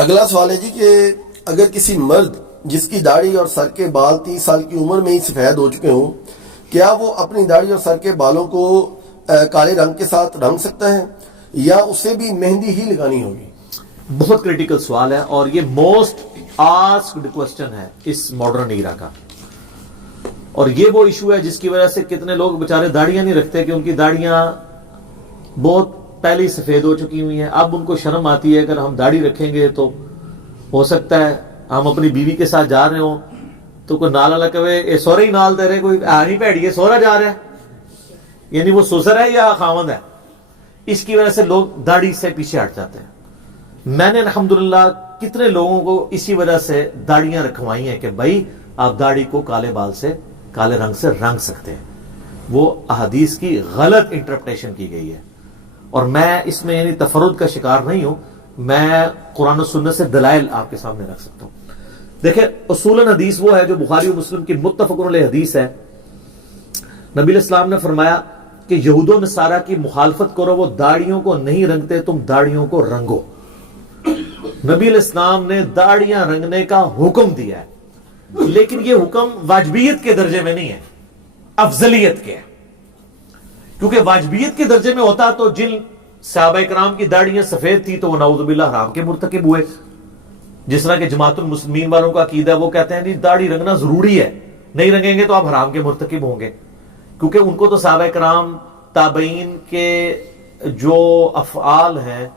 اگلا سوال ہے جی کہ اگر کسی مرد جس کی داڑھی اور سر کے بال 30 سال کی عمر میں ہی سفید ہو چکے ہوں، کیا وہ اپنی داڑھی اور سر کے بالوں کو کالے رنگ کے ساتھ رنگ سکتا ہے یا اسے بھی مہندی ہی لگانی ہوگی؟ بہت کریٹیکل سوال ہے اور یہ موسٹ آسکڈ کوسچن ہے اس ماڈرن ایرا کا، اور یہ وہ ایشو ہے جس کی وجہ سے کتنے لوگ بیچارے داڑیاں نہیں رکھتے کہ ان کی داڑیاں بہت پہلے ہی سفید ہو چکی ہوئی ہیں. اب ان کو شرم آتی ہے اگر ہم داڑھی رکھیں گے تو ہو سکتا ہے ہم اپنی بیوی کے ساتھ جا رہے ہوں تو کوئی نال والا کہے اے سورا ہی نال دے رہے، کوئی آنی پیڑی ہے سورا جا رہا ہے، یعنی وہ سسر ہے یا خاوند ہے. اس کی وجہ سے لوگ داڑھی سے پیچھے ہٹ جاتے ہیں. میں نے الحمدللہ کتنے لوگوں کو اسی وجہ سے داڑیاں رکھوائی ہیں کہ بھائی آپ داڑھی کو کالے بال سے کالے رنگ سے رنگ سکتے ہیں. وہ احادیث کی غلط انٹرپریٹیشن کی گئی ہے اور میں اس میں یعنی تفرد کا شکار نہیں ہوں، میں قرآن و سنت سے دلائل آپ کے سامنے رکھ سکتا ہوں. دیکھیں اصول حدیث وہ ہے جو بخاری و مسلم کی متفق علیہ حدیث ہے. نبی علیہ السلام نے فرمایا کہ یہود و نصارہ کی مخالفت کرو، وہ داڑھیوں کو نہیں رنگتے، تم داڑھیوں کو رنگو. نبی علیہ السلام نے داڑیاں رنگنے کا حکم دیا ہے، لیکن یہ حکم واجبیت کے درجے میں نہیں ہے، افضلیت کے ہے. کیونکہ واجبیت کے درجے میں ہوتا تو جن صحابہ کرام کی داڑیاں سفید تھی تو وہ نعوذ باللہ حرام کے مرتکب ہوئے. جس طرح کہ جماعت المسلمین والوں کا عقیدہ، وہ کہتے ہیں نہیں داڑھی رنگنا ضروری ہے، نہیں رنگیں گے تو آپ حرام کے مرتکب ہوں گے. کیونکہ ان کو تو صحابہ کرام تابعین کے جو افعال ہیں،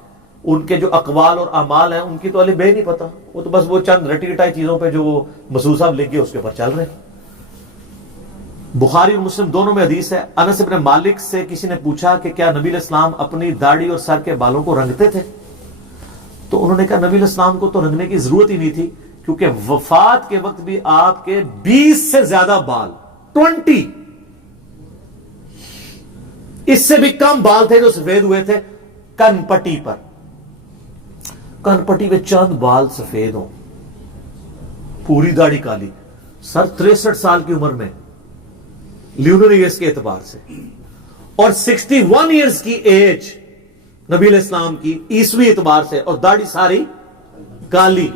ان کے جو اقوال اور اعمال ہیں، ان کی تو الف بے نہیں پتا، وہ تو بس وہ چند رٹی رٹائی چیزوں پہ جو وہ مسعود صاحب لکھ گئے اس کے اوپر چل رہے ہیں. بخاری اور مسلم دونوں میں حدیث ہے. انس بن مالک سے کسی نے پوچھا کہ کیا نبی علیہ السلام اپنی داڑھی اور سر کے بالوں کو رنگتے تھے؟ تو انہوں نے کہا نبی علیہ السلام کو تو رنگنے کی ضرورت ہی نہیں تھی، کیونکہ وفات کے وقت بھی آپ کے 20 سے زیادہ بال، 20 اس سے بھی کم بال تھے جو سفید ہوئے تھے. کن پٹی پر، کن پٹی پہ چند بال سفید ہوں، پوری داڑھی کالی. سر 63 سال کی عمر میں لیونر ایئرز کے اعتبار سے، اور 61 ایئرز کی ایج نبی علیہ السلام کی عیسوی اعتبار سے، اور داڑھی ساری کالی،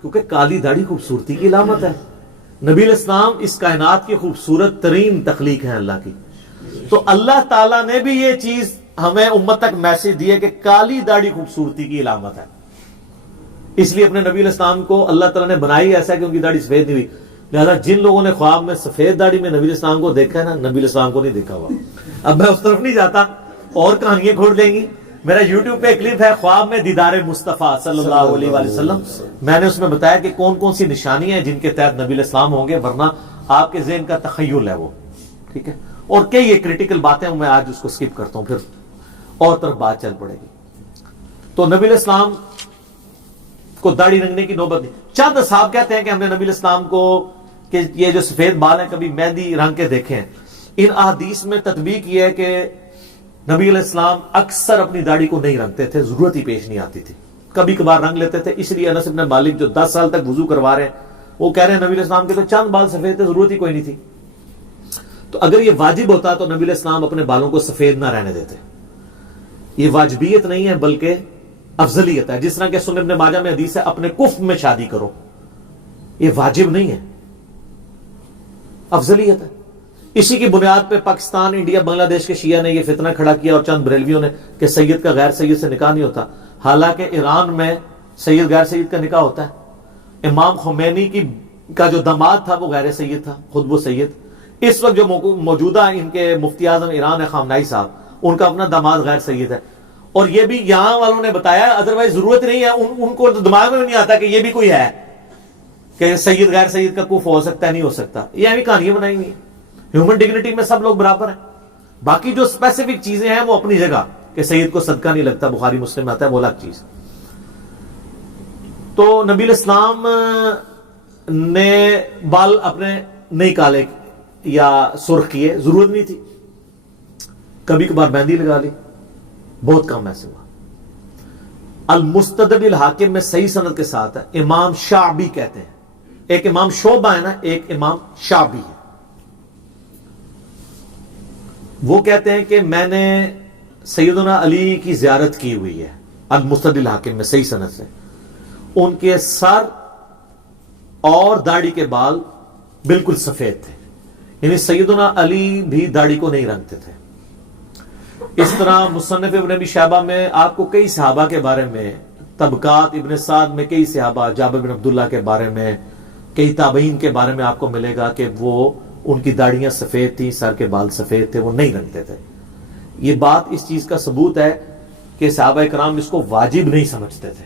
کیونکہ کالی داڑھی خوبصورتی کی علامت ہے. نبی علیہ السلام اس کائنات کی خوبصورت ترین تخلیق ہے اللہ کی. تو اللہ تعالیٰ نے بھی یہ چیز ہمیں امت تک میسج دی ہے کہ کالی داڑھی خوبصورتی کی علامت ہے. اس لیے اپنے نبی علیہ السلام کو اللہ تعالیٰ نے بنائی ایسا کہ ان کی داڑھی سفید نہیں ہوئی. لہذا جن لوگوں نے خواب میں سفید داڑھی میں نبی علیہ السلام کو دیکھا ہے نا، نبی علیہ السلام کو نہیں دیکھا ہوا. اب میں اس طرف نہیں جاتا، اور کہانیاں کھول دیں گی. میرا یوٹیوب پہ کلپ ہے خواب میں دیدار مصطفیٰ صلی اللہ علیہ وآلہ وسلم. میں نے اس میں بتایا کہ کون کون سی نشانیاں ہیں جن کے تحت نبی علیہ السلام ہوں گے، ورنہ آپ کے ذہن کا تخیل ہے وہ. ٹھیک ہے، اور کئی یہ کریٹیکل باتیں میں آج اس کو سکپ کرتا ہوں، پھر اور طرف بات چل پڑے گی. تو نبی علیہ السلام کو داڑھی رنگنے کی نوبت نہیں. چند اصحاب کہتے ہیں کہ ہم نے نبی علیہ السلام کو کہ یہ جو سفید بال ہیں کبھی مہندی رنگ کے دیکھے ہیں. ان احادیث میں تطبیق یہ ہے کہ نبی علیہ السلام اکثر اپنی داڑھی کو نہیں رنگتے تھے، ضرورت ہی پیش نہیں آتی تھی. کبھی کبھار رنگ لیتے تھے. اس لیے انس بن مالک جو 10 سال تک وضو کروا رہے ہیں، وہ کہہ رہے ہیں نبی علیہ السلام کے تو چند بال سفید تھے، ضرورت ہی کوئی نہیں تھی. تو اگر یہ واجب ہوتا تو نبی علیہ السلام اپنے بالوں کو سفید نہ رہنے دیتے. یہ واجبیت نہیں ہے بلکہ افضلیت ہے. جس طرح کہ سنن ابن ماجہ میں حدیث ہے اپنے کفر میں شادی کرو، یہ واجب نہیں ہے، افضلیت ہے. اسی کی بنیاد پہ پاکستان، انڈیا، بنگلہ دیش کے شیعہ نے یہ فتنہ کھڑا کیا اور چند بریلویوں نے کہ سید کا غیر سید سے نکاح نہیں ہوتا. حالانکہ ایران میں سید غیر سید کا نکاح ہوتا ہے. امام خمینی کا جو داماد تھا وہ غیر سید تھا، خود وہ سید. اس وقت جو موجودہ ان کے مفتی اعظم ایران ہے خامنائی صاحب، ان کا اپنا داماد غیر سید ہے. اور یہ بھی یہاں والوں نے بتایا، ادروائز ضرورت نہیں ہے. ان کو دماغ میں نہیں آتا کہ یہ بھی کوئی ہے کہ سید غیر سید کا کفر ہو سکتا ہے، نہیں ہو سکتا. یہ بھی کہانیاں بنائی ہوئی ہیں. ہیومن ڈگنیٹی میں سب لوگ برابر ہیں. باقی جو اسپیسیفک چیزیں ہیں وہ اپنی جگہ، کہ سید کو صدقہ نہیں لگتا، بخاری مسلم میں آتا ہے، وہ الگ چیز. تو نبی علیہ السلام نے بال اپنے نہیں کالے یا سرخ کیے، ضرورت نہیں تھی. کبھی کبھار مہندی لگا لی، بہت کم ایسے ہوا. المستدرک الحاکم میں صحیح سند کے ساتھ ہے. امام شعبی کہتے ہیں، ایک امام شعبہ ہے نا، ایک امام شعبی ہے. وہ کہتے ہیں کہ میں نے سیدنا علی کی زیارت کی ہوئی ہے، المستدرک الحاکم میں صحیح سند سے. ان کے سر اور داڑھی کے بال بالکل سفید تھے، یعنی سیدنا علی بھی داڑھی کو نہیں رنگتے تھے۔ اس طرح مصنف ابن ابی شیبہ میں آپ کو کئی صحابہ کے بارے میں، طبقات ابن سعد میں کئی صحابہ، جابر بن عبداللہ کے بارے میں، کئی تابعین کے بارے میں آپ کو ملے گا کہ وہ ان کی داڑیاں سفید تھیں، سر کے بال سفید تھے، وہ نہیں رنگتے تھے۔ یہ بات اس چیز کا ثبوت ہے کہ صحابہ کرام اس کو واجب نہیں سمجھتے تھے،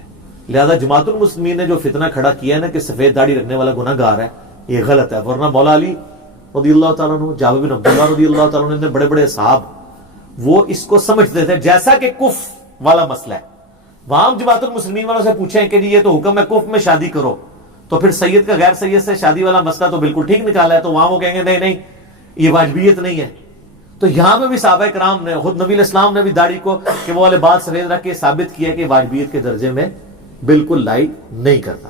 لہذا جماعت المسلمین نے جو فتنہ کھڑا کیا ہے نا کہ سفید داڑھی رکھنے والا گناہ گار ہے، یہ غلط ہے۔ ورنہ مولا علی رضی اللہ تعالیٰ عنہ، جابر بن عبداللہ رضی اللہ تعالیٰ عنہ، بڑے بڑے صحاب وہ اس کو سمجھتے تھے، جیسا کہ کف والا مسئلہ ہے۔ وہاں جماعت المسلمین والوں سے پوچھیں کہ جی یہ تو حکم ہے کف میں شادی کرو، تو پھر سید کا غیر سید سے شادی والا مسئلہ تو بالکل ٹھیک نکالا ہے، تو وہاں وہ کہیں گے نہیں نہیں یہ واجبیت نہیں ہے۔ تو یہاں پہ بھی صحابہ کرام نے، خود نبی الاسلام نے بھی داڑھی کو کہ وہ والے بال سفید رکھ کے ثابت کیا کہ واجبیت کے درجے میں بالکل لائق نہیں کرتا۔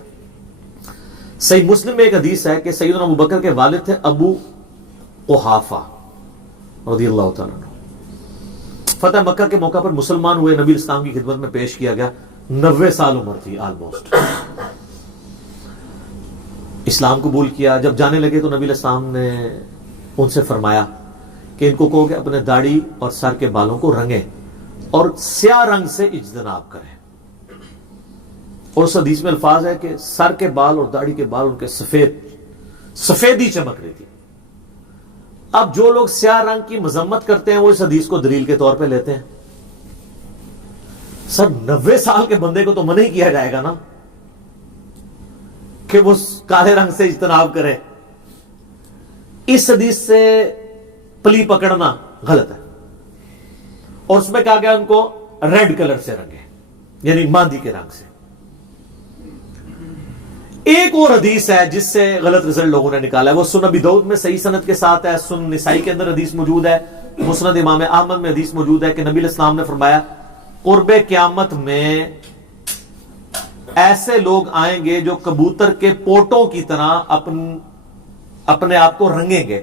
صحیح مسلم میں ایک حدیث ہے کہ سیدنا ابو بکر کے والد تھے ابو قحافہ رضی اللہ تعالیٰ عنہ، فتح مکہ کے موقع پر مسلمان ہوئے، نبی اسلام کی خدمت میں پیش کیا گیا، 90 سال عمر تھی آلموسٹ، اسلام قبول کیا۔ جب جانے لگے تو نبی الاسلام نے ان سے فرمایا کہ ان کو کہو کہ اپنے داڑھی اور سر کے بالوں کو رنگیں اور سیاہ رنگ سے اجتناب کریں، اور اس حدیث میں الفاظ ہے کہ سر کے بال اور داڑھی کے بال ان کے سفیدی چمک رہی تھی۔ اب جو لوگ سیاہ رنگ کی مذمت کرتے ہیں وہ اس حدیث کو دلیل کے طور پہ لیتے ہیں۔ سر 90 سال کے بندے کو تو منع ہی کیا جائے گا نا کہ وہ کالے رنگ سے اجتناب کرے، اس حدیث سے پلی پکڑنا غلط ہے۔ اور اس میں کہا گیا ان کو ریڈ کلر سے رنگے، یعنی ماندی کے رنگ سے۔ ایک اور حدیث ہے جس سے غلط رزلٹ لوگوں نے نکالا ہے، وہ سنن ابی داؤد میں صحیح سند کے ساتھ ہے، سنن نسائی کے اندر حدیث موجود ہے، مسند امام احمد میں حدیث موجود ہے کہ نبی الاسلام نے فرمایا قرب قیامت میں ایسے لوگ آئیں گے جو کبوتر کے پوٹوں کی طرح اپنے آپ کو رنگیں گے،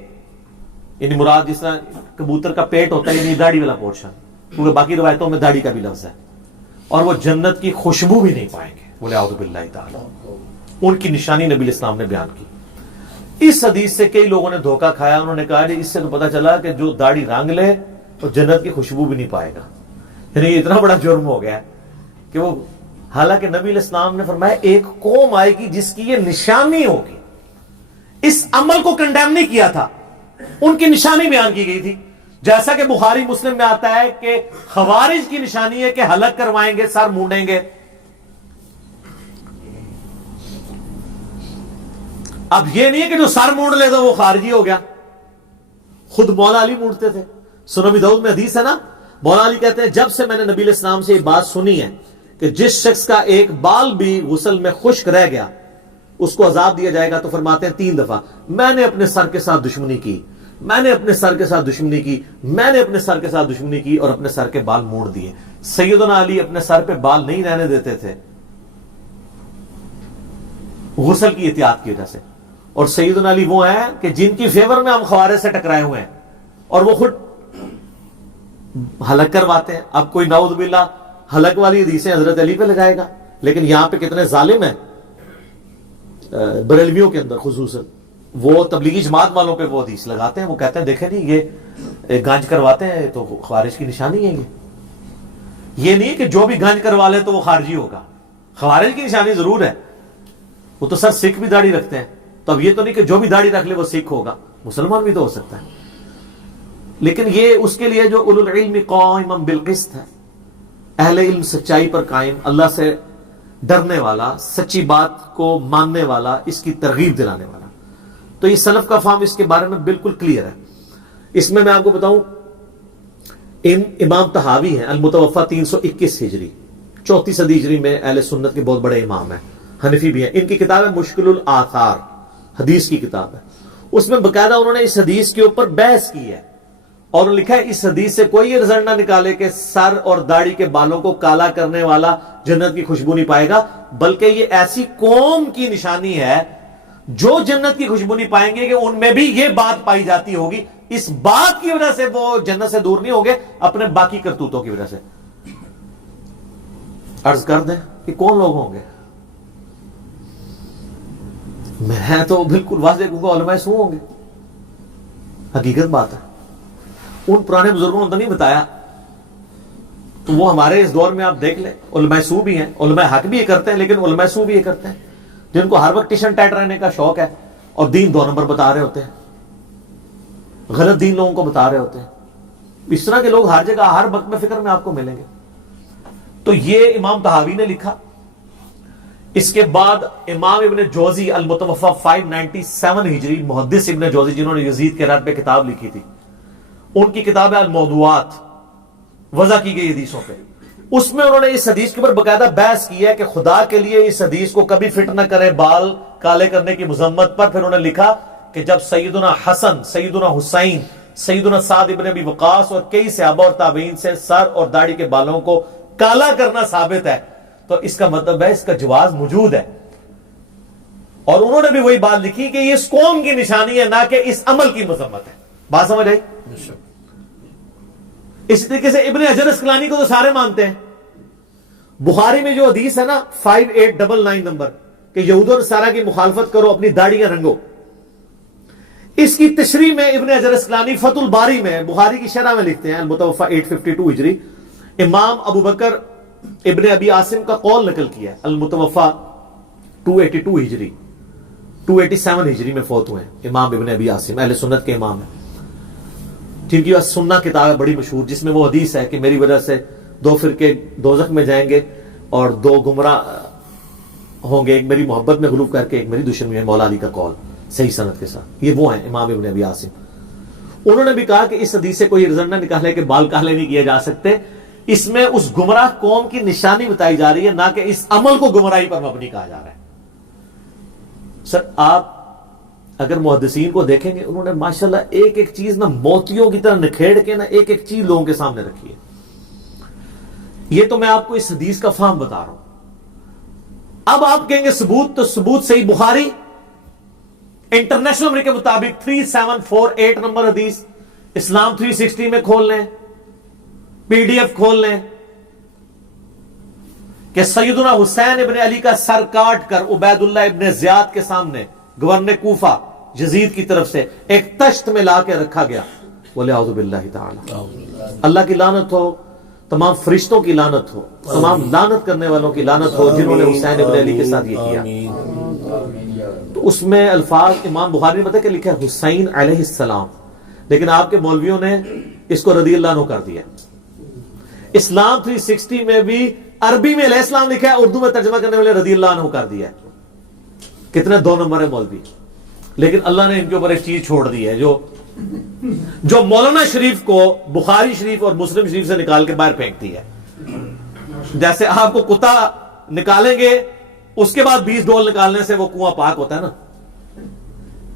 یعنی مراد جس طرح کبوتر کا پیٹ ہوتا ہے یعنی داڑھی والا پورشن، کیونکہ باقی روایتوں میں داڑھی کا بھی لفظ ہے، اور وہ جنت کی خوشبو بھی نہیں پائیں گے، بولے اعوذ باللہ تعالی۔ ان کی نشانی نبی الاسلام نے بیان کی۔ اس حدیث سے کئی لوگوں نے دھوکہ کھایا، انہوں نے کہا کہ اس سے تو پتا چلا کہ جو داڑھی رنگ لے تو جنت کی خوشبو بھی نہیں پائے گا، یعنی یہ اتنا بڑا جرم ہو گیا کہ وہ، حالانکہ نبی الاسلام نے فرمایا ایک قوم آئے گی جس کی یہ نشانی ہوگی، اس عمل کو کنڈیم نہیں کیا تھا، ان کی نشانی بیان کی گئی تھی، جیسا کہ بخاری مسلم میں آتا ہے کہ خوارج کی نشانی ہے کہ حلق کروائیں گے، سر مونڈیں گے۔ اب یہ نہیں ہے کہ جو سر مونڈ لے تو وہ خارجی ہو گیا، خود مولا علی مونڈتے تھے۔ سنن ابی داؤد میں حدیث ہے نا، مولا علی کہتے ہیں جب سے میں نے نبی علیہ السلام سے یہ بات سنی ہے کہ جس شخص کا ایک بال بھی غسل میں خشک رہ گیا اس کو عذاب دیا جائے گا، تو فرماتے ہیں 3 دفعہ میں نے اپنے سر کے ساتھ دشمنی کی، میں نے اپنے سر کے ساتھ دشمنی کی، میں نے اپنے سر کے ساتھ دشمنی کی، اور اپنے سر کے بال موڑ دیے۔ سیدنا علی اپنے سر پہ بال نہیں رہنے دیتے تھے غسل کی احتیاط کی وجہ سے، اور سیدنا علی وہ ہیں کہ جن کی فیور میں ہم خوارج سے ٹکرائے ہوئے ہیں، اور وہ خود حلق کرواتے ہیں۔ اب کوئی نعوذ باللہ حلق والی حدیثیں حضرت علی پہ لگائے گا، لیکن یہاں پہ کتنے ظالم ہیں بریلویوں کے اندر خصوصاً، وہ تبلیغی جماعت والوں پہ وہ حدیث لگاتے ہیں، وہ کہتے ہیں دیکھیں نہیں یہ گانج کرواتے ہیں تو خوارج کی نشانی ہے۔ یہ نہیں کہ جو بھی گانج کروا لے تو وہ خارجی ہوگا، خوارج کی نشانی ضرور ہے۔ وہ تو سر سکھ بھی داڑھی رکھتے ہیں، تو اب یہ تو نہیں کہ جو بھی داڑھی رکھ لے وہ سکھ ہوگا، مسلمان بھی تو ہو سکتا ہے، لیکن یہ اس کے لیے جو اولو العلم قائما بالقسط ہے، اہل علم سچائی پر قائم، اللہ سے ڈرنے والا، سچی بات کو ماننے والا، اس کی ترغیب دلانے والا۔ تو یہ سلف کا فہم اس کے بارے میں بالکل کلیئر ہے۔ اس میں آپ کو بتاؤں، امام طحاوی ہیں المتوفا 321 ہجری، 34 صدی ہجری میں اہل سنت کے بہت بڑے امام ہیں، حنفی بھی ہیں۔ ان کی کتاب ہے مشکل الآثار، حدیث کی کتاب ہے، اس میں باقاعدہ انہوں نے اس حدیث کے اوپر بحث کی ہے، اور لکھا ہے اس حدیث سے کوئی یہ رزلٹ نہ نکالے کہ سر اور داڑھی کے بالوں کو کالا کرنے والا جنت کی خوشبو نہیں پائے گا، بلکہ یہ ایسی قوم کی نشانی ہے جو جنت کی خوشبو نہیں پائیں گے کہ ان میں بھی یہ بات پائی جاتی ہوگی، اس بات کی وجہ سے وہ جنت سے دور نہیں ہوں گے، اپنے باقی کرتوتوں کی وجہ سے۔ عرض کر دیں کہ کون لوگ ہوں گے؟ میں تو بالکل واضح کہوں گا علماء سو ہوں گے، حقیقت بات ہے. ان پرانے بزرگوں نے تو نہیں بتایا، تو وہ ہمارے اس دور میں آپ دیکھ لیں علماء سو بھی ہیں، علماء حق بھی یہ کرتے ہیں، لیکن علماء سو بھی یہ کرتے ہیں جن کو ہر وقت ٹیشن ٹائٹ رہنے کا شوق ہے اور دین 2 نمبر بتا رہے ہوتے ہیں، غلط دین لوگوں کو بتا رہے ہوتے ہیں. اس طرح کے لوگ ہر جگہ ہر وقت میں فکر میں آپ کو ملیں گے. تو یہ امام طحاوی نے لکھا. اس کے بعد امام ابن جوزی المتوفا 597 ہجری، محدث ابن جوزی جنہوں نے یزید کے رد پہ کتاب لکھی تھی، ان کی کتاب ہے الموضوعات، وضع کی گئی حدیثوں پہ. اس میں انہوں نے اس حدیث کے اوپر باقاعدہ بحث کی ہے کہ خدا کے لیے اس حدیث کو کبھی فٹ نہ کریں بال کالے کرنے کی مذمت پر. پھر انہوں نے لکھا کہ جب سیدنا حسن، سیدنا حسین، سیدنا سعد ابن ابی وقاص اور کئی صحابہ اور تابعین سے سر اور داڑھی کے بالوں کو کالا کرنا ثابت ہے، تو اس کا مطلب ہے اس کا جواز موجود ہے. اور انہوں نے بھی وہی بات لکھی کہ یہ اس قوم کی نشانی ہے، نہ کہ اس عمل کی مذمت ہے. بات سمجھ آئی؟ اس طریقے سے ابن حجر اسقلانی کو تو سارے مانتے ہیں. بخاری میں جو حدیث ہے نا 5899 نمبر کہ یہود اور نصارہ کی مخالفت کرو، اپنی داڑیاں رنگو، اس کی تشریح میں ابن حجر اسقلانی فتح الباری میں بخاری کی شرح میں لکھتے ہیں، المتوفا 852 ہجری، امام ابو بکر ابن ابی عاصم کا قول نقل کیا ہے، المتوفا 282 ہجری، 287 ہجری میں فوت ہوئے ہیں امام ابن ابی عاصم، اہل سنت کے امام ہیں، جن کی سننا کتاب ہے بڑی مشہور، جس میں وہ حدیث ہے کہ میری وجہ سے 2 فرقے دوزخ میں جائیں گے اور 2 گمراہ ہوں گے، ایک میری محبت میں غلوب کر کے ایک میری دشمنی میں. مولا علی کا قول صحیح سند کے ساتھ. یہ وہ ہیں امام ابن ابی عاصم. انہوں نے بھی کہا کہ اس حدیث سے کوئی رزلٹ نہ نکالے کہ بال کالے نہیں کیے جا سکتے، اس میں اس گمراہ قوم کی نشانی بتائی جا رہی ہے، نہ کہ اس عمل کو گمراہی پر مبنی کہا جا رہا ہے. سر آپ اگر محدثین کو دیکھیں گے، انہوں نے ماشاءاللہ ایک ایک چیز نا موتیوں کی طرح نکھیڑ کے نا ایک ایک چیز لوگوں کے سامنے رکھی ہے. یہ تو میں آپ کو اس حدیث کا فہم بتا رہا ہوں. اب آپ کہیں گے ثبوت، تو ثبوت صحیح بخاری انٹرنیشنل نمبر کے مطابق 3748 نمبر حدیث، اسلام 360 میں کھول لیں، PDF کھول لیں کہ سیدنا حسین ابن علی کا سر کاٹ کر عبید اللہ ابن زیاد کے سامنے گورنر کوفہ یزید کی طرف سے ایک تشت میں لا کے رکھا گیا. وَلِعَوْذُ بِاللَّهِ تَعَالَى. اللہ کی لعنت ہو، تمام فرشتوں کی لعنت ہو، تمام لعنت کرنے والوں کی لعنت ہو جنہوں نے حسین ابن علی کے ساتھ یہ کیا. تو اس میں الفاظ امام بخاری نے بتا کہ لکھا ہے حسین علیہ السلام، لیکن آپ کے مولویوں نے اس کو رضی اللہ عنہ کر دیا. اسلام 360 میں بھی عربی میں علیہ السلام لکھا ہے، اردو میں ترجمہ کرنے والے رضی اللہ عنہ کر دیا ہے. کتنے 2 نمبر ہے مولوی. لیکن اللہ نے ان کے اوپر ایک چیز چھوڑ دی ہے جو مولانا شریف کو بخاری شریف اور مسلم شریف سے نکال کے باہر پھینکتی ہے. جیسے آپ کو کتا نکالیں گے اس کے بعد 20 ڈول نکالنے سے وہ کنواں پاک ہوتا ہے نا،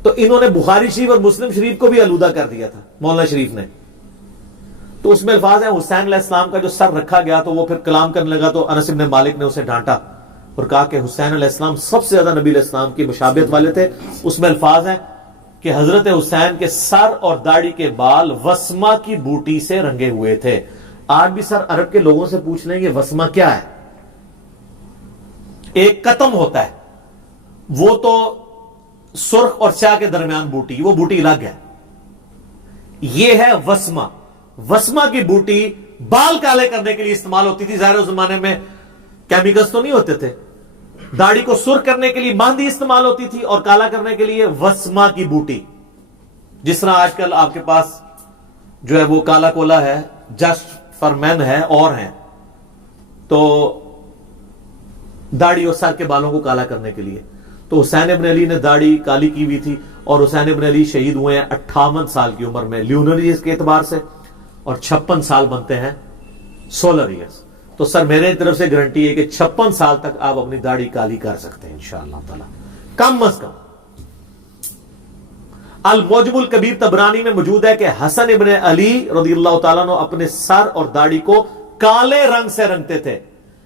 تو انہوں نے بخاری شریف اور مسلم شریف کو بھی آلودہ کر دیا تھا مولانا شریف نے. تو اس میں الفاظ ہیں حسین علیہ السلام کا جو سر رکھا گیا تو وہ پھر کلام کرنے لگا تو انس بن مالک نے اسے ڈانٹا اور کہا کہ حسین علیہ السلام سب سے زیادہ نبی علیہ السلام کی مشابہت والے تھے. اس میں الفاظ ہیں کہ حضرت حسین کے سر اور داڑھی کے بال وسما کی بوٹی سے رنگے ہوئے تھے. آج بھی سر عرب کے لوگوں سے پوچھ لیں گے وسما کیا ہے. ایک قطم ہوتا ہے، وہ تو سرخ اور سیاہ کے درمیان بوٹی، وہ بوٹی الگ ہے. یہ ہے وسما. وسما کی بوٹی بال کالے کرنے کے لیے استعمال ہوتی تھی. ظاہر زمانے میں کیمیکلز تو نہیں ہوتے تھے. داڑھی کو سرخ کرنے کے لیے مہندی استعمال ہوتی تھی اور کالا کرنے کے لیے وسما کی بوٹی. جس طرح آج کل آپ کے پاس جو ہے وہ کالا کولا ہے، جسٹ فار مین ہے اور ہیں، تو داڑھی اور سر کے بالوں کو کالا کرنے کے لیے. تو حسین ابن علی نے داڑھی کالی کی ہوئی تھی اور حسین ابن علی شہید ہوئے ہیں 58 سال کی عمر میں لیونر ایئرز کے اعتبار سے، اور 56 سال بنتے ہیں سولر ایئرز. تو سر میرے طرف سے گارنٹی ہے کہ 56 سال تک آپ اپنی داڑھی کالی کر سکتے ہیں انشاءاللہ تعالی، کم از کم. المعجم الکبیر طبرانی میں موجود ہے کہ حسن ابن علی رضی اللہ تعالیٰ عنہ اپنے سر اور داڑھی کو کالے رنگ سے رنگتے تھے.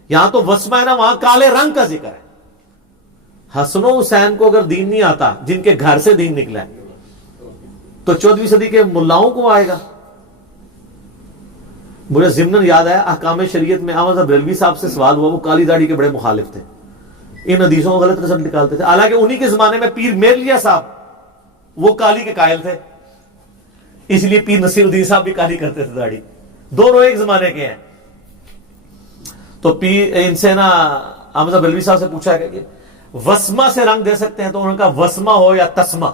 یہاں تو وسمہ ہے نا، وہاں کالے رنگ کا ذکر ہے. حسن و حسین کو اگر دین نہیں آتا، جن کے گھر سے دین نکلا ہے، تو 14ویں صدی کے ملاؤں کو آئے گا. مجھے ضمن یاد ہے احکام شریعت میں احمد بریلوی صاحب سے سوال ہوا، وہ کالی داڑھی کے بڑے مخالف تھے. ان حدیثوں کو غلط رزلٹ نکالتے تھے. حالانکہ انہی کے زمانے میں پیر میر لیا صاحب وہ کالی کے قائل تھے, اس لیے پیر نصیر الدین صاحب بھی کالی کرتے تھے داڑھی. دونوں ایک زمانے کے ہیں. تو پیر ان سے نا حمزہ بلوی صاحب سے پوچھا کہ وسما سے رنگ دے سکتے ہیں, تو انہوں نے کہا وسما ہو یا تسما.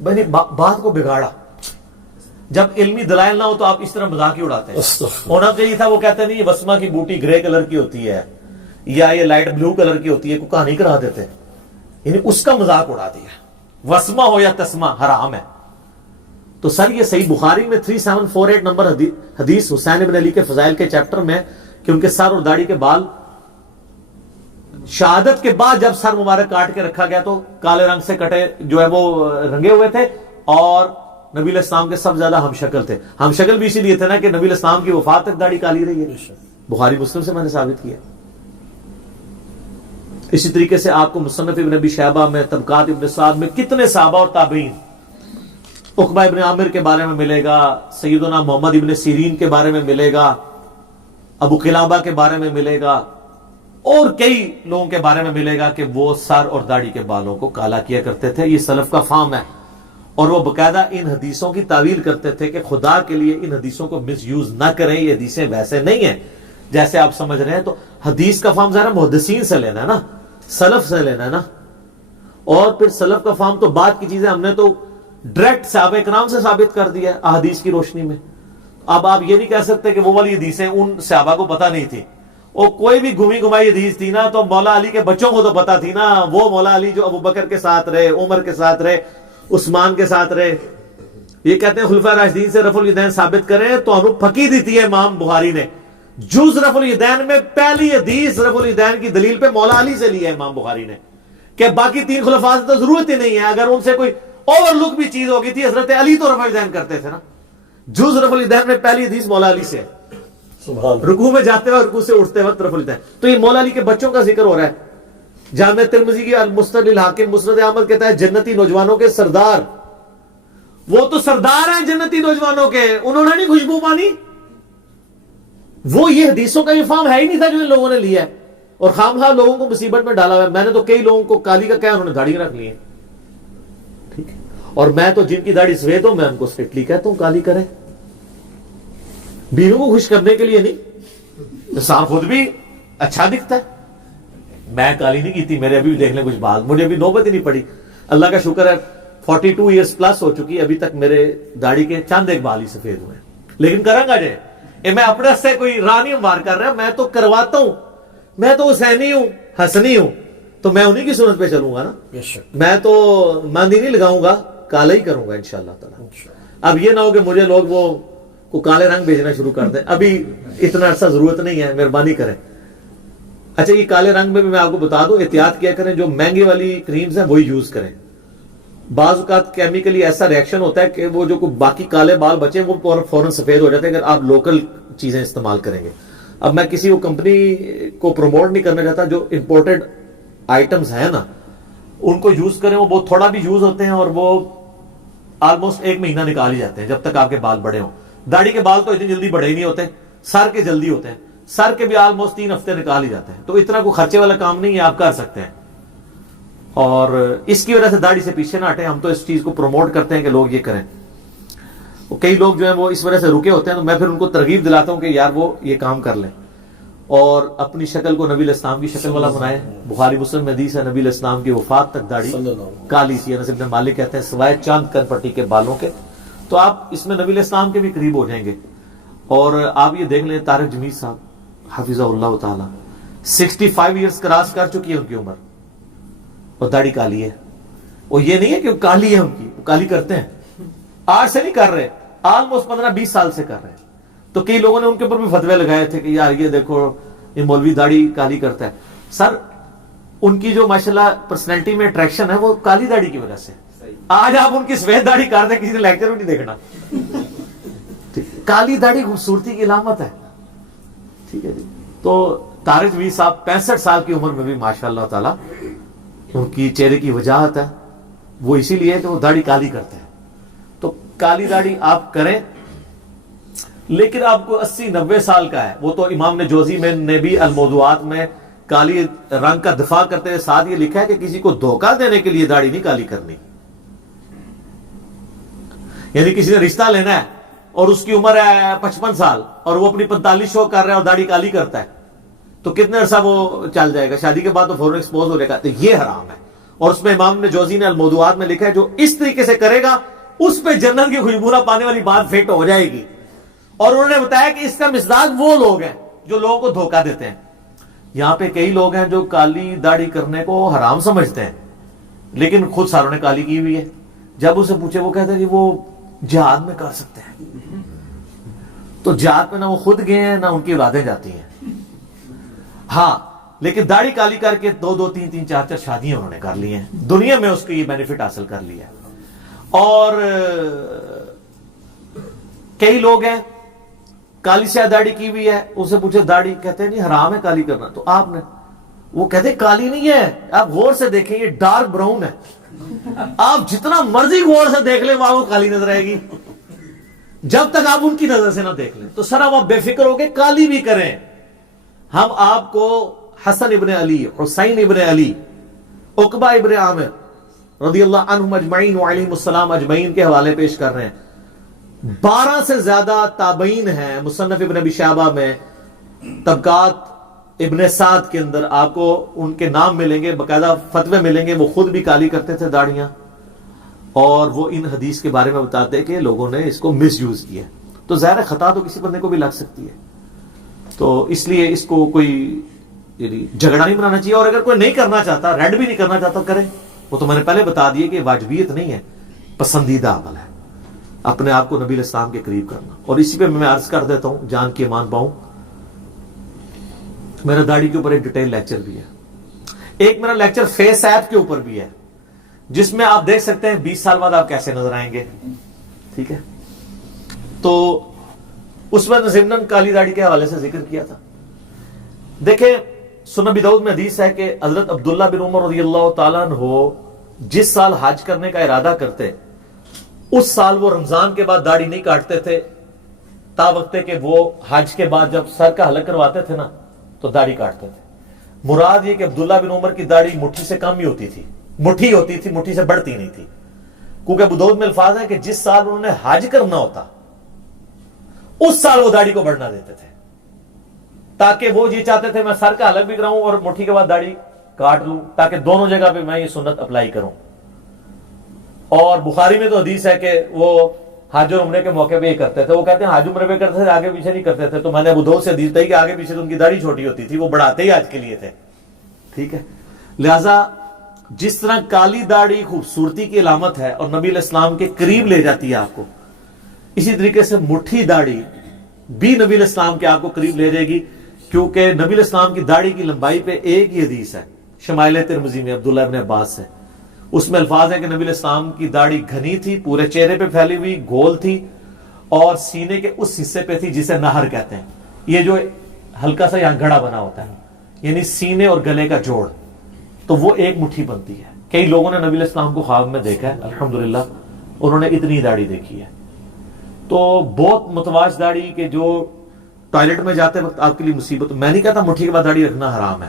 بھائی بات کو بگاڑا. جب علمی دلائل نہ ہو تو آپ اس طرح مذاق ہی اڑاتے ہیں. ہونا چاہیے تھا وہ کہتے نہیں یہ وسما کی بوٹی گرے کلر کی ہوتی ہے یا یہ لائٹ بلو کلر کی ہوتی ہے, کوئی کہانی کرا دیتے ہیں, یعنی اس کا مذاق اڑا دیا. وسما ہو یا تسما حرام ہے. تو سر یہ صحیح بخاری میں 3748 نمبر حدیث حسین ابن علی کے فضائل کے چیپٹر میں کہ ان کے سر اور داڑھی کے بال شہادت کے بعد جب سر مبارک کاٹ کے رکھا گیا تو کالے رنگ سے کٹے جو ہے وہ رنگے ہوئے تھے, اور نبی علیہ السلام کے سب زیادہ ہم شکل تھے. ہم شکل بھی اسی لیے تھے نا کہ نبی علیہ السلام کی وفات تک داڑھی کالی رہی ہے. بخاری مسلم سے میں نے ثابت کیا. اسی طریقے سے آپ کو مصنف ابن ابی شیبہ میں, طبقات ابن سعد میں کتنے صحابہ اور تابعین, عقبہ ابن عامر کے بارے میں ملے گا, سیدنا محمد ابن سیرین کے بارے میں ملے گا, ابو قلابہ کے بارے میں ملے گا, اور کئی لوگوں کے بارے میں ملے گا کہ وہ سر اور داڑھی کے بالوں کو کالا کیا کرتے تھے. یہ سلف کا فام ہے. اور وہ باقاعدہ ان حدیثوں کی تعویل کرتے تھے کہ خدا کے لیے ان حدیثوں کو مس یوز نہ کریں, یہ حدیثیں ویسے نہیں ہیں جیسے آپ سمجھ رہے ہیں. تو حدیث کا فام ذرا محدثین سے لینا ہے نا, سلف سے لینا ہے نا. اور پھر سلف کا فام تو بعد کی چیزیں ہم نے تو ڈائریکٹ صحابہ کرام سے ثابت کر دیا ہے احادیث کی روشنی میں. اب آپ یہ نہیں کہہ سکتے کہ وہ والی حدیثیں ان صحابہ کو پتہ نہیں تھی. اور کوئی بھی گھمی گھمائی حدیث تھی نا تو مولا علی کے بچوں کو تو پتہ تھی نا. وہ مولا علی جو ابو بکر کے ساتھ رہے, عمر کے ساتھ رہے, عثمان کے ساتھ رہے. یہ کہتے ہیں خلفاء راشدین سے رفع الیدین ثابت کریں تو انو پھکی دیتی ہے امام بخاری نے. جز رفع الیدین میں پہلی حدیث رفع الیدین کی دلیل پہ مولا علی سے لی ہے امام بخاری نے, کہ باقی تین خلفاء سے تو ضرورت ہی نہیں ہے. اگر ان سے کوئی اوور لک بھی چیز ہوگی تھی, حضرت علی تو رفع الیدین کرتے تھے نا. جز رفع الیدین میں پہلی حدیث مولا علی سے, رکوع میں جاتے وقت, رکوع سے اٹھتے وقت رفع الیدین. تو یہ مولا علی کے بچوں کا ذکر ہو رہا ہے. جامع ترمذی کی المسند للحاکم مسند احمد کہتا ہے جنتی نوجوانوں کے سردار, وہ تو سردار ہیں جنتی نوجوانوں کے, انہوں نے نہیں خوشبو پانی. وہ یہ حدیثوں کا یہ فام ہے ہی نہیں تھا جو ان لوگوں نے لیا ہے, اور خامخواہ لوگوں کو مصیبت میں ڈالا ہوا ہے. میں نے تو کئی لوگوں کو کالی کا کہا, انہوں نے داڑھی رکھ لی ہے. ٹھیک ہے, اور میں تو جن کی داڑھی سفید ہو میں ان کو اسٹرکٹلی کہتا ہوں کالی کریں, بیویوں کو خوش کرنے کے لیے نہیں. انسان خود بھی اچھا دکھتا ہے. میں کالی نہیں کی تھی, میرے ابھی بھی دیکھ لیں کچھ بال, مجھے ابھی نوبت ہی نہیں پڑی. اللہ کا شکر ہے 42 ایئرز پلس ہو چکی, ابھی تک میرے داڑھی کے چند ایک بال ہی سفید ہوئے. لیکن کروں گا جے میں اپنے سے کوئی راہ نہیں مار کر رہا, میں تو کرواتا ہوں. میں تو حسینی ہوں, حسنی ہوں, تو میں انہی کی سنت پہ چلوں گا نا. میں تو مہندی نہیں لگاؤں گا, کالا ہی کروں گا انشاءاللہ تعالی. اب یہ نہ ہو کہ مجھے لوگ وہ کو کالے رنگ بھیجنا شروع کر دیں, ابھی اتنا عرصہ ضرورت نہیں ہے, مہربانی کریں. اچھا یہ کالے رنگ میں بھی میں آپ کو بتا دوں, احتیاط کیا کریں, جو مہنگی والی کریمز ہیں وہی یوز کریں. بعض اوقات کیمیکلی ایسا ریئیکشن ہوتا ہے کہ وہ جو باقی کالے بال بچے وہ فوراً سفید ہو جاتے ہیں اگر آپ لوکل چیزیں استعمال کریں گے. اب میں کسی کو کمپنی کو پروموٹ نہیں کرنا چاہتا, جو امپورٹڈ آئٹمز ہیں نا ان کو یوز کریں. وہ بہت تھوڑا بھی یوز ہوتے ہیں اور وہ آلموسٹ 1 مہینہ نکال ہی جاتے ہیں جب تک آپ کے بال بڑے ہوں. داڑھی کے بال تو اتنی جلدی بڑے ہی نہیں ہوتے, سر کے جلدی ہوتے ہیں. سر کے بھی آلموسٹ 3 ہفتے نکال ہی جاتے ہیں, تو اتنا کوئی خرچے والا کام نہیں ہے, آپ کر سکتے ہیں. اور اس کی وجہ سے داڑھی سے پیچھے نہ ہٹیں. ہم تو اس چیز کو پروموٹ کرتے ہیں کہ لوگ یہ کریں. کئی لوگ جو ہیں وہ اس وجہ سے رکے ہوتے ہیں, تو میں پھر ان کو ترغیب دلاتا ہوں کہ یار وہ یہ کام کر لیں اور اپنی شکل کو نبی علیہ السلام کی شکل والا بنائیں. بخاری مسلم میں حدیث ہے نبی علیہ السلام کی وفات تک داڑھی کالی تھی. انس بن مالک کہتے ہیں سوائے چاند کن پٹی کے بالوں کے. تو آپ اس میں نبی علیہ السلام کے بھی قریب ہو جائیں گے. اور آپ یہ دیکھ لیں طارق جمیل صاحب حفظہ اللہ تعالی 65 ایئرز کراس کر چکی ہے ان کی عمر, اور داڑھی کالی ہے. اور یہ نہیں ہے کہ وہ کالی ہے ان کی, وہ کالی کرتے ہیں, آج سے نہیں کر رہے, آلموسٹ 15-20 سال سے کر رہے ہیں. تو کئی لوگوں نے ان کے اوپر بھی فتوے لگائے تھے کہ یار یہ دیکھو یہ مولوی داڑھی کالی کرتا ہے. سر ان کی جو ماشاءاللہ پرسنالٹی میں اٹریکشن ہے وہ کالی داڑھی کی وجہ سے. آج آپ ان کی سفید داڑھی کر دیں, کسی نے لیکچر میں نہیں دیکھنا. کالی داڑھی خوبصورتی کی علامت ہے. ٹھیک ہے جی. تو طارق جمیل صاحب 65 سال کی عمر میں بھی ماشاءاللہ تعالی ان کی چہرے کی وجاہت ہے, وہ اسی لیے کہ وہ داڑھی کالی کرتے ہیں. تو کالی داڑھی آپ کریں, لیکن آپ کو 80-90 سال کا ہے, وہ تو امام نے جوزی میں نے بھی الموضوعات میں کالی رنگ کا دفاع کرتے ہوئے ساتھ یہ لکھا ہے کہ کسی کو دھوکہ دینے کے لیے داڑھی نہیں کالی کرنی. یعنی کسی نے رشتہ لینا ہے اور اس کی عمر ہے 55 سال اور وہ اپنی 45 شو کر رہا ہے اور داڑھی کالی کرتا ہے تو کتنے عرصہ وہ چل جائے گا؟ شادی کے بعد تو فوراً ایکسپوز ہو جائے گا. تو یہ حرام ہے. اور اس میں امام نے جوزی نے الموضوعات میں لکھا ہے جو اس طریقے سے کرے گا اس پہ جنت کی خوشبو نہ پانے والی بات فٹ ہو جائے گی. اور انہوں نے بتایا کہ اس کا مزاج وہ لوگ ہیں جو لوگوں کو دھوکہ دیتے ہیں. یہاں پہ کئی لوگ ہیں جو کالی داڑھی کرنے کو حرام سمجھتے ہیں لیکن خود ساروں نے کالی کی ہوئی ہے. جب اسے پوچھے وہ کہتے ہیں کہ وہ جہاد میں کر سکتے ہیں. تو جہاد میں نہ وہ خود گئے ہیں نہ ان کی اولادیں جاتی ہیں. ہاں لیکن داڑھی کالی کر کے 2 3 3 4 4 شادیاں انہوں نے کر لی ہیں. دنیا میں اس کو یہ بینیفٹ حاصل کر لیا. اور کئی لوگ ہیں کالی سیاہ داڑھی کی ہوئی ہے, اسے پوچھے داڑھی, کہتے ہیں نہیں حرام ہے کالی کرنا. تو آپ نے, وہ کہتے ہیں کالی نہیں ہے, آپ غور سے دیکھیں یہ ڈارک براؤن ہے. آپ جتنا مرضی غور سے دیکھ لیں وہ کالی نظر آئے گی جب تک آپ ان کی نظر سے نہ دیکھ لیں. تو سر اب آپ بے فکر ہو کے کالی بھی کریں. ہم آپ کو حسن ابن علی, حسین ابن علی, عقبہ ابن عامر رضی اللہ عنہم اجمعین وعلیہم السلام اجمعین کے حوالے پیش کر رہے ہیں. 12 سے زیادہ تابعین ہیں. مصنف ابن ابی شیبہ میں, طبقات ابن سعد کے اندر آپ کو ان کے نام ملیں گے, باقاعدہ فتوے ملیں گے. وہ خود بھی کالی کرتے تھے داڑیاں اور وہ ان حدیث کے بارے میں بتاتے ہیں کہ لوگوں نے اس کو مس یوز کیا. تو ظاہر خطا تو کسی بندے کو بھی لگ سکتی ہے. تو اس لیے اس کو کوئی جھگڑا نہیں بنانا چاہیے. اور اگر کوئی نہیں کرنا چاہتا, ریڈ بھی نہیں کرنا چاہتا, کرے. وہ تو میں نے پہلے بتا دیا کہ واجبیت نہیں ہے, پسندیدہ عمل ہے اپنے آپ کو نبی علیہ السلام کے قریب کرنا. اور اسی پہ میں عرض کر دیتا ہوں جان کی امان پاؤں, میرا داڑھی کے اوپر ایک ڈیٹیل لیکچر بھی ہے. ایک میرا لیکچر فیس ایپ کے اوپر بھی ہے جس میں آپ دیکھ سکتے ہیں 20 سال بعد آپ کیسے نظر آئیں گے. ٹھیک ہے, تو اس میں ضمناً کالی داڑھی کے حوالے سے ذکر کیا تھا. دیکھیں سنن ابی داؤد میں حدیث ہے کہ حضرت عبداللہ بن عمر رضی اللہ تعالیٰ عنہ جس سال حج کرنے کا ارادہ کرتے اس سال وہ رمضان کے بعد داڑھی نہیں کاٹتے تھے تا وقت کہ وہ حج کے بعد جب سر کا حلق کرواتے تھے نا تو داڑھی کاٹتے تھے. مراد یہ کہ عبداللہ بن عمر کی داڑھی مٹھی سے کم ہی ہوتی تھی, مٹھی ہوتی تھی, مٹھی سے بڑھتی نہیں تھی. کیونکہ ابو داؤد میں الفاظ ہے کہ جس سال انہوں نے حج کرنا ہوتا اس سال وہ داڑھی کو بڑھنا دیتے تھے تاکہ وہ یہ چاہتے تھے میں سر کا حلق بھی کراؤں اور مٹھی کے بعد داڑھی کاٹ لوں تاکہ دونوں جگہ پہ میں یہ سنت اپلائی کروں. اور بخاری میں تو حدیث ہے کہ وہ حج اور عمرے کے موقع پہ یہ کرتے تھے. وہ کہتے ہیں حج عمرے پہ کرتے تھے, آگے پیچھے نہیں کرتے تھے. تو میں نے ابو داؤد سے حدیث دی کہ آگے پیچھے تو ان کی داڑھی چھوٹی ہوتی تھی, وہ بڑھاتے ہی حج کے لیے تھے. ٹھیک ہے, لہذا جس طرح کالی داڑھی خوبصورتی کی علامت ہے اور نبی علیہ السلام کے قریب لے جاتی ہے آپ کو, اسی طریقے سے مٹھی داڑھی بھی نبی علیہ السلام کے آپ کو قریب لے جائے گی. کیونکہ نبی علیہ السلام کی داڑھی کی لمبائی پہ ایک ہی حدیث ہے شمائل ترمذی میں عبداللہ ابن عباس سے. اس میں الفاظ ہے کہ نبی علیہ السلام کی داڑھی گھنی تھی, پورے چہرے پہ پھیلی ہوئی, گول تھی اور سینے کے اس حصے پہ تھی جسے نہر کہتے ہیں. یہ جو ہلکا سا یہاں گھڑا بنا ہوتا ہے یعنی سینے اور گلے کا جوڑ, تو وہ ایک مٹھی بنتی ہے. کئی لوگوں نے نبی علیہ السلام کو خواب میں دیکھا ہے, الحمدللہ انہوں نے اتنی داڑھی دیکھی ہے. تو بہت متواضع داڑھی کے جو ٹوائلٹ میں جاتے وقت آپ کے لیے مصیبت. میں نہیں کہتا مٹھی کے بعد داڑھی رکھنا حرام ہے,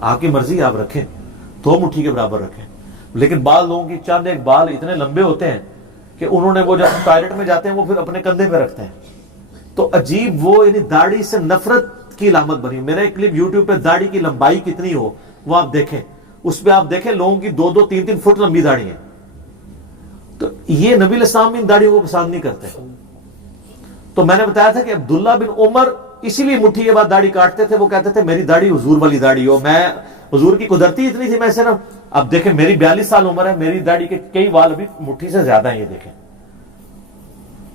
آپ کی مرضی, آپ رکھیں, 2 مٹھی کے برابر رکھیں. لیکن بعض لوگوں کی چند ایک بال اتنے لمبے ہوتے ہیں کہ انہوں نے وہ جب ٹوائلٹ میں جاتے ہیں وہ پھر اپنے کندھے پہ رکھتے ہیں. تو عجیب وہ یعنی داڑھی سے نفرت کی علامت بنی. میرا ایک کلپ یوٹیوب پہ داڑھی کی لمبائی کتنی ہو وہ آپ دیکھیں, اس پہ آپ دیکھیں لوگوں کی 2 3 3 فٹ لمبی داڑھی ہے. تو یہ نبی علیہ السلام ان داڑھیوں کو پسند نہیں کرتے. تو میں نے بتایا تھا کہ عبداللہ بن عمر اسی لیے مٹھی کے بعد داڑھی کاٹتے تھے. وہ کہتے تھے میری داڑھی حضور والی داڑھی ہو, میں حضور کی قدرتی اتنی تھی میں صرف. اب دیکھیں میری 42 سال عمر ہے, میری داڑھی کے کئی وال ابھی مٹھی سے زیادہ ہیں. یہ دیکھیں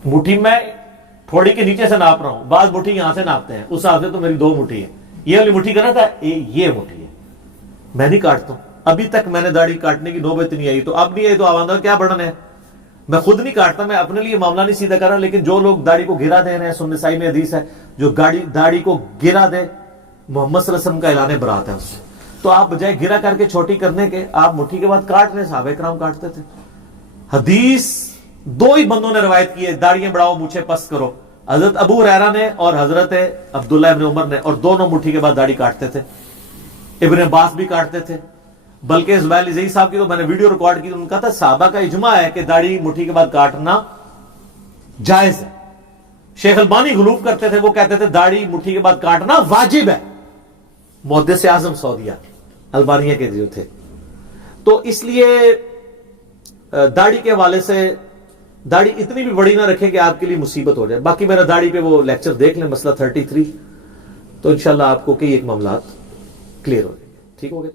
مٹھی میں تھوڑی کے نیچے سے ناپ رہا ہوں, بعض مٹھی یہاں سے ناپتے ہیں, اس حساب سے تو میری 2 مٹھی ہے. یہ والی مٹھی کرنا تھا, یہ مٹھی ہے. میں نہیں کاٹتا ہوں, ابھی تک میں نے داڑھی کاٹنے کی نوبت نہیں آئی. تو اب نہیں آئی تو آواندہ کیا بڑھنا ہے. میں خود نہیں کاٹتا, میں اپنے لیے معاملہ نہیں سیدھا کر رہا. لیکن جو لوگ داڑھی کو گرا دے رہے ہیں, سنن نسائی میں حدیث ہے جو داڑھی کو گرا دے محمد صلی اللہ علیہ وسلم کا اعلان برات ہے اس سے. تو آپ بجائے گرا کر کے چھوٹی کرنے کے آپ مٹھی کے بعد کاٹ رہے. صحابہ کرام کاٹتے تھے. حدیث 2 ہی بندوں نے روایت کی ہے, داڑیاں بڑھاؤ مونچھیں پست کرو, حضرت ابو ہریرہ نے اور حضرت عبداللہ ابن عمر نے, اور دونوں مٹھی کے بعد داڑھی کاٹتے تھے. ابن عباس بھی کاٹتے تھے، بلکہ اسماعیل زئی صاحب کی تو میں نے ویڈیو ریکارڈ کی، ان کا تھا صحابہ کا اجماع ہے کہ داڑھی مٹھی کے بعد کاٹنا جائز ہے۔ شیخ البانی غلوف کرتے تھے، وہ کہتے تھے داڑھی مٹھی کے بعد کاٹنا واجب ہے، محدث اعظم سعودیہ البانیہ کے جو تھے۔ تو اس لیے داڑھی کے حوالے سے داڑھی اتنی بھی بڑی نہ رکھیں کہ آپ کے لیے مصیبت ہو جائے۔ باقی میرا داڑھی پہ وہ لیکچر دیکھ لیں، مسئلہ 33، تو انشاءاللہ آپ کو کئی ایک معاملات کلیئر ہو جائیں گے۔ ٹھیک ہو گئے؟